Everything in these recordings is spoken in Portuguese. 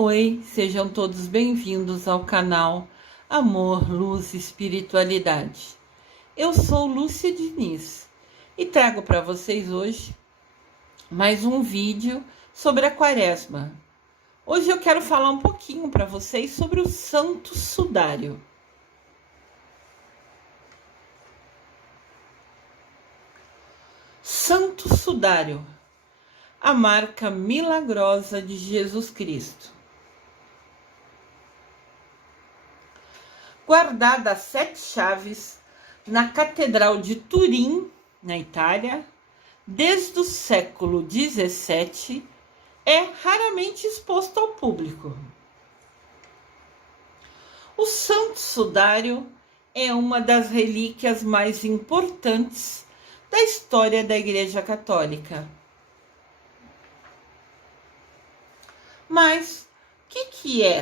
Oi, sejam todos bem-vindos ao canal Amor, Luz e Espiritualidade. Eu sou Lúcia Diniz e trago para vocês hoje mais um vídeo sobre a Quaresma. Hoje eu quero falar um pouquinho para vocês sobre o Santo Sudário. Santo Sudário, a marca milagrosa de Jesus Cristo. Guardada a 7 chaves na Catedral de Turim, na Itália, desde o século XVII, é raramente exposto ao público. O Santo Sudário é uma das relíquias mais importantes da história da Igreja Católica. Mas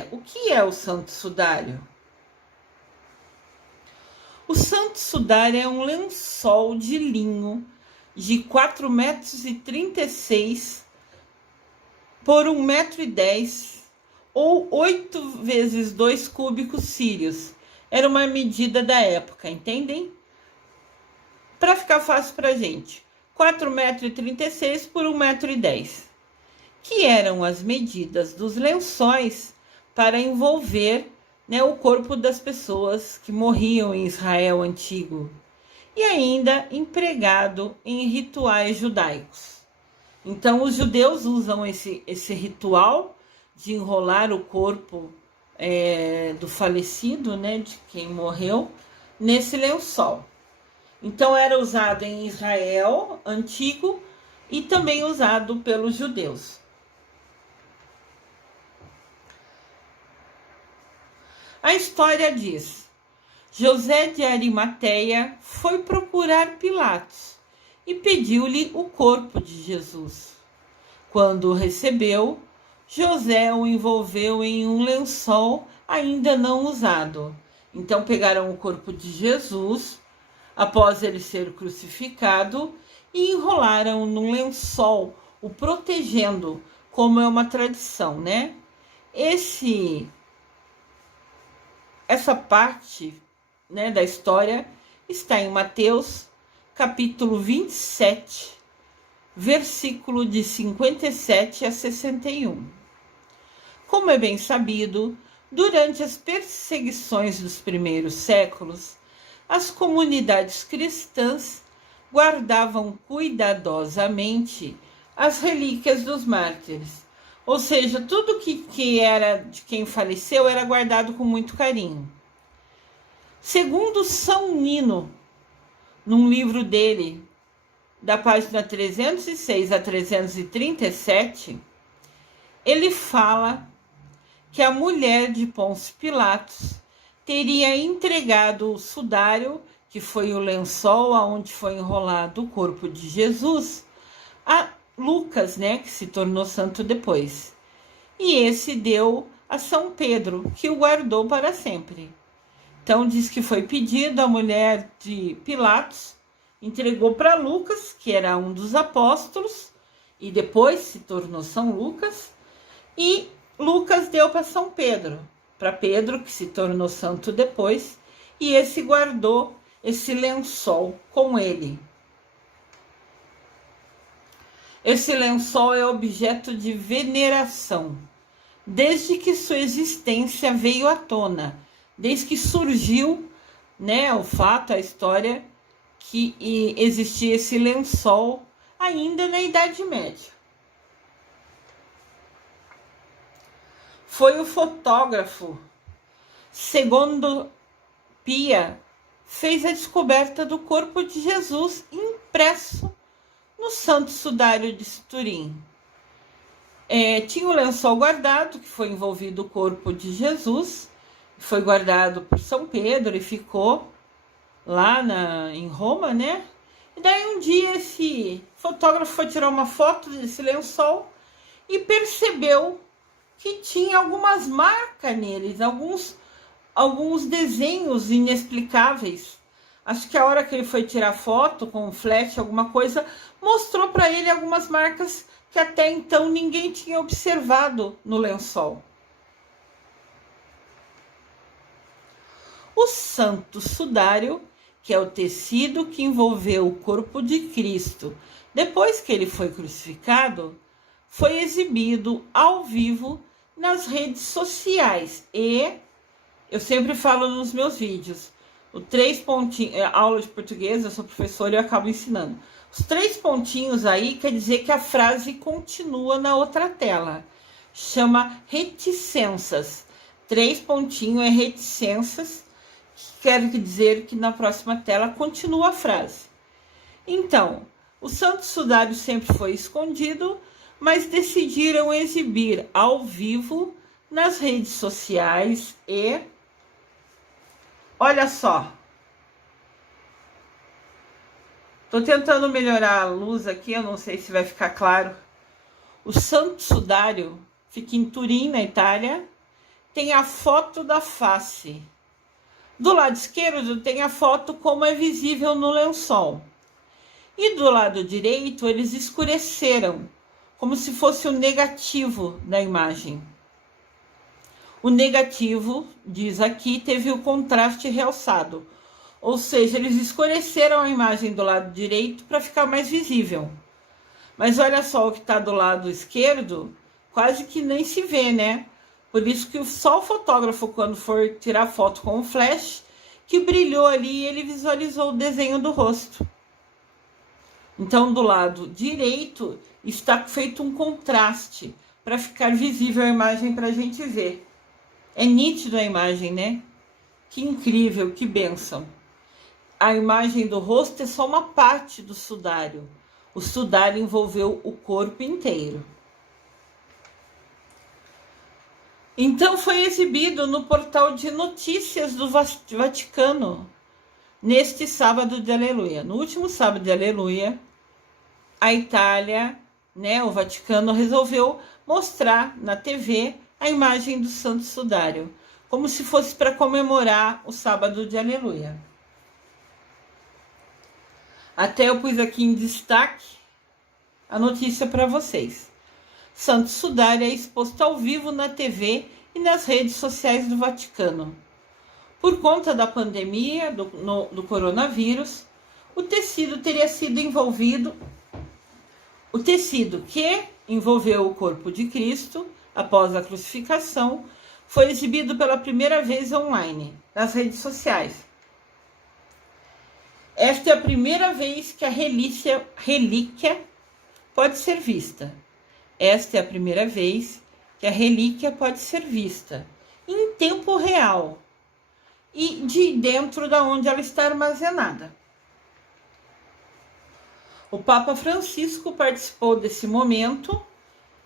o que é o Santo Sudário? O Santo Sudário é um lençol de linho de 4,36 metros por 1,10 m ou 8 vezes 2 cúbicos sírios. Era uma medida da época, entendem? Para ficar fácil para a gente, 4,36 m por 1,10 m, que eram as medidas dos lençóis para envolver o corpo das pessoas que morriam em Israel antigo e ainda empregado em rituais judaicos. Então, os judeus usam esse ritual de enrolar o corpo do falecido, de quem morreu, nesse lençol. Então, era usado em Israel antigo e também usado pelos judeus. A história diz: José de Arimateia foi procurar Pilatos e pediu-lhe o corpo de Jesus. Quando o recebeu, José o envolveu em um lençol ainda não usado. Então pegaram o corpo de Jesus, após ele ser crucificado, e enrolaram num lençol, o protegendo, como é uma tradição, Essa parte da história está em Mateus, capítulo 27, versículo de 57 a 61. Como é bem sabido, durante as perseguições dos primeiros séculos, as comunidades cristãs guardavam cuidadosamente as relíquias dos mártires. Ou seja, tudo que era de quem faleceu era guardado com muito carinho. Segundo São Nino, num livro dele, da página 306 a 337, ele fala que a mulher de Pôncio Pilatos teria entregado o sudário, que foi o lençol onde foi enrolado o corpo de Jesus, a Lucas, que se tornou santo depois. E esse deu a São Pedro, que o guardou para sempre. Então diz que foi pedido, a mulher de Pilatos entregou para Lucas, que era um dos apóstolos, e depois se tornou São Lucas, e Lucas deu para São Pedro, para Pedro, que se tornou santo depois, e esse guardou esse lençol com ele. Esse lençol é objeto de veneração, desde que sua existência veio à tona, desde que surgiu, o fato, a história, que existia esse lençol ainda na Idade Média. Foi o fotógrafo Secondo Pia fez a descoberta do corpo de Jesus impresso no Santo Sudário de Turim. Tinha o lençol guardado, que foi envolvido o corpo de Jesus, foi guardado por São Pedro e ficou lá em Roma, E daí um dia esse fotógrafo foi tirar uma foto desse lençol e percebeu que tinha algumas marcas neles, alguns desenhos inexplicáveis. Acho que a hora que ele foi tirar foto com um flash, alguma coisa, mostrou para ele algumas marcas que até então ninguém tinha observado no lençol. O santo sudário, que é o tecido que envolveu o corpo de Cristo depois que ele foi crucificado, foi exibido ao vivo nas redes sociais e eu sempre falo nos meus vídeos, o 3 pontinhos, aula de português, eu sou professora e eu acabo ensinando. Os 3 pontinhos aí quer dizer que a frase continua na outra tela. Chama reticências. 3 pontinhos é reticências, que quer dizer que na próxima tela continua a frase. Então, o santo sudário sempre foi escondido, mas decidiram exibir ao vivo nas redes sociais e... Olha só. Tô tentando melhorar a luz aqui, eu não sei se vai ficar claro. O santo sudário fica em Turim, na Itália. Tem a foto da face. Do lado esquerdo tem a foto como é visível no lençol. E do lado direito eles escureceram, como se fosse o negativo da imagem. O negativo, diz aqui, teve o contraste realçado. Ou seja, eles escureceram a imagem do lado direito para ficar mais visível. Mas olha só o que está do lado esquerdo, quase que nem se vê, né? Por isso que só o fotógrafo, quando for tirar foto com o flash, que brilhou ali e ele visualizou o desenho do rosto. Então, do lado direito, está feito um contraste para ficar visível a imagem para a gente ver. É nítido a imagem, né? Que incrível, que bênção. A imagem do rosto é só uma parte do sudário. O sudário envolveu o corpo inteiro. Então foi exibido no portal de notícias do Vaticano, neste sábado de Aleluia. No último sábado de Aleluia, a Itália, né, o Vaticano resolveu mostrar na TV a imagem do santo sudário, como se fosse para comemorar o sábado de Aleluia. Até eu pus aqui em destaque a notícia para vocês. Santo sudário é exposto ao vivo na TV e nas redes sociais do Vaticano. Por conta da pandemia do coronavírus, o tecido teria sido envolvido. O tecido que envolveu o corpo de Cristo após a crucificação foi exibido pela primeira vez online nas redes sociais. Esta é a primeira vez que a relíquia pode ser vista. Esta é a primeira vez que a relíquia pode ser vista em tempo real e de dentro da onde ela está armazenada. O Papa Francisco participou desse momento,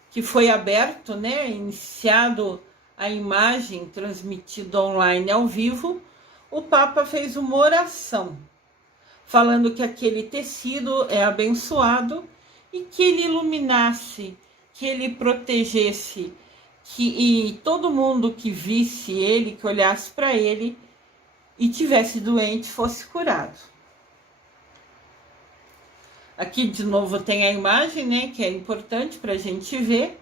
que foi aberto, né, iniciado a imagem transmitida online ao vivo. O Papa fez uma oração, falando que aquele tecido é abençoado e que ele iluminasse, que ele protegesse, e todo mundo que visse ele, que olhasse para ele e tivesse doente, fosse curado. Aqui de novo tem a imagem, né, que é importante para a gente ver.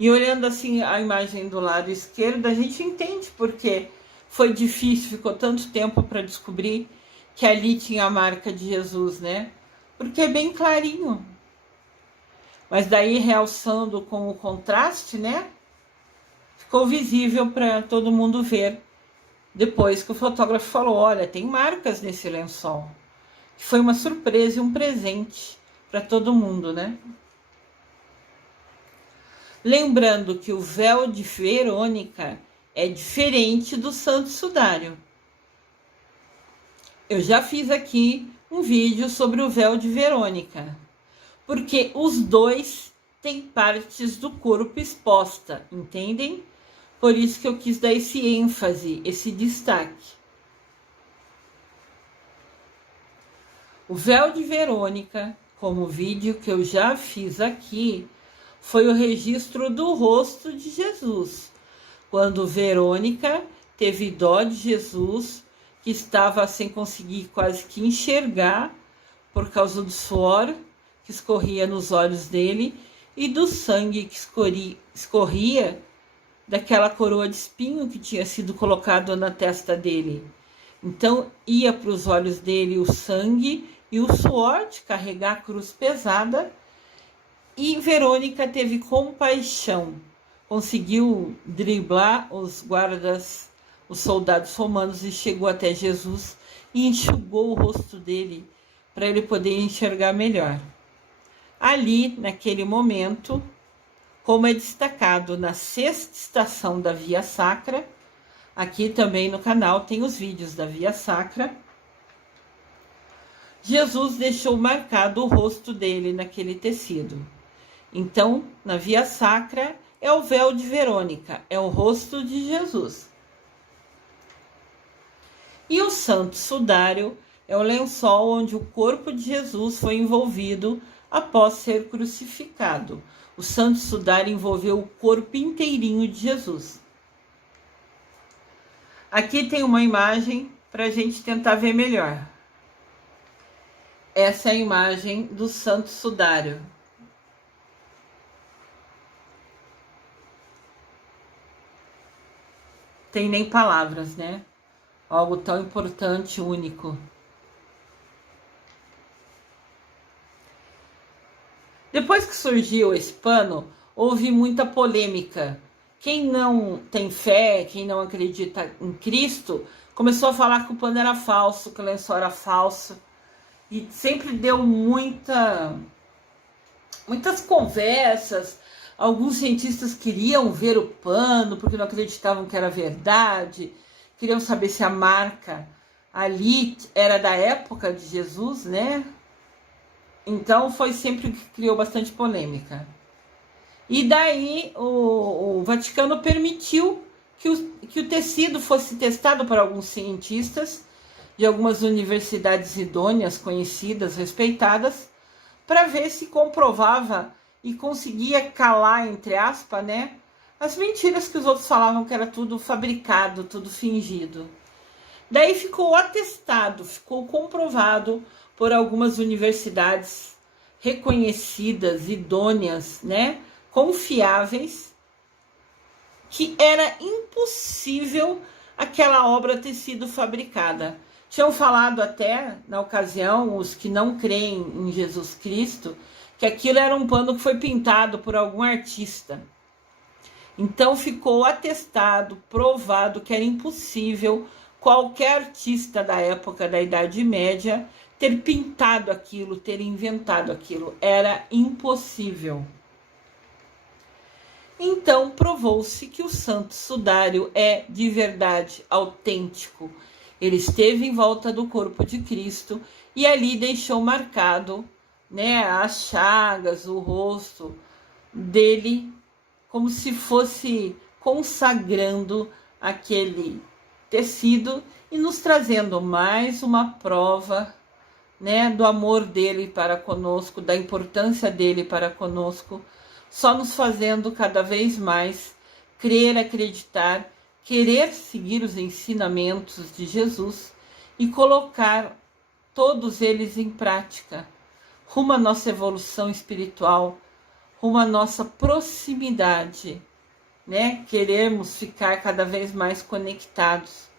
E olhando assim a imagem do lado esquerdo, a gente entende porque foi difícil, ficou tanto tempo para descobrir que ali tinha a marca de Jesus, né? Porque é bem clarinho. Mas daí, realçando com o contraste, né? Ficou visível para todo mundo ver. Depois que o fotógrafo falou, olha, tem marcas nesse lençol. Que foi uma surpresa e um presente para todo mundo, né? Lembrando que o véu de Verônica é diferente do santo sudário. Eu já fiz aqui um vídeo sobre o véu de Verônica, porque os dois têm partes do corpo exposta, entendem? Por isso que eu quis dar esse ênfase, esse destaque. O véu de Verônica, como o vídeo que eu já fiz aqui, foi o registro do rosto de Jesus, quando Verônica teve dó de Jesus, que estava sem conseguir quase que enxergar por causa do suor que escorria nos olhos dele e do sangue que escorria daquela coroa de espinho que tinha sido colocado na testa dele. Então ia para os olhos dele o sangue e o suor de carregar a cruz pesada, e Verônica teve compaixão, conseguiu driblar os guardas, os soldados romanos, e chegou até Jesus e enxugou o rosto dele para ele poder enxergar melhor. Ali, naquele momento, como é destacado na 6ª estação da Via Sacra, aqui também no canal tem os vídeos da Via Sacra, Jesus deixou marcado o rosto dele naquele tecido. Então, na Via Sacra é o véu de Verônica, é o rosto de Jesus. E o Santo Sudário é o lençol onde o corpo de Jesus foi envolvido após ser crucificado. O Santo Sudário envolveu o corpo inteirinho de Jesus. Aqui tem uma imagem para a gente tentar ver melhor. Essa é a imagem do Santo Sudário. Tem nem palavras, né? Algo tão importante, único. Depois que surgiu esse pano, houve muita polêmica. Quem não tem fé, quem não acredita em Cristo, começou a falar que o pano era falso, que o lençol era falso. E sempre deu muitas conversas. Alguns cientistas queriam ver o pano porque não acreditavam que era verdade. Queriam saber se a marca ali era da época de Jesus, né? Então foi sempre que criou bastante polêmica. E daí o Vaticano permitiu que o tecido fosse testado por alguns cientistas de algumas universidades idôneas, conhecidas, respeitadas, para ver se comprovava e conseguia calar, entre aspas, né, as mentiras que os outros falavam que era tudo fabricado, tudo fingido. Daí ficou atestado, ficou comprovado por algumas universidades reconhecidas, idôneas, né, confiáveis, que era impossível aquela obra ter sido fabricada. Tinham falado até, na ocasião, os que não creem em Jesus Cristo, que aquilo era um pano que foi pintado por algum artista. Então ficou atestado, provado que era impossível qualquer artista da época da Idade Média ter pintado aquilo, ter inventado aquilo. Era impossível. Então provou-se que o Santo Sudário é de verdade autêntico. Ele esteve em volta do corpo de Cristo e ali deixou marcado, né, as chagas, o rosto dele, como se fosse consagrando aquele tecido e nos trazendo mais uma prova, né, do amor dele para conosco, da importância dele para conosco, só nos fazendo cada vez mais crer, acreditar, querer seguir os ensinamentos de Jesus e colocar todos eles em prática, rumo à nossa evolução espiritual, rumo à nossa proximidade, né? Queremos ficar cada vez mais conectados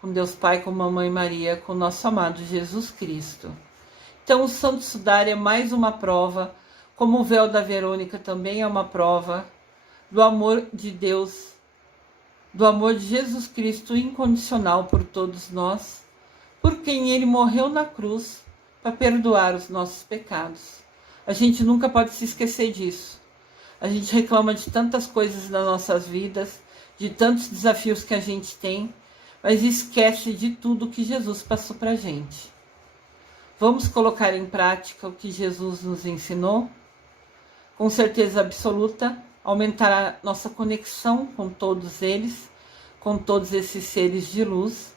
com Deus Pai, com Mamãe Maria, com nosso amado Jesus Cristo. Então o Santo Sudário é mais uma prova, como o véu da Verônica também é uma prova do amor de Deus, do amor de Jesus Cristo incondicional por todos nós, por quem ele morreu na cruz para perdoar os nossos pecados. A gente nunca pode se esquecer disso. A gente reclama de tantas coisas nas nossas vidas, de tantos desafios que a gente tem, mas esquece de tudo que Jesus passou para a gente. Vamos colocar em prática o que Jesus nos ensinou? Com certeza absoluta, aumentará nossa conexão com todos eles, com todos esses seres de luz,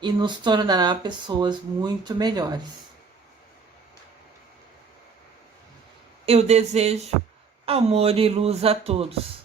e nos tornará pessoas muito melhores. Eu desejo amor e luz a todos.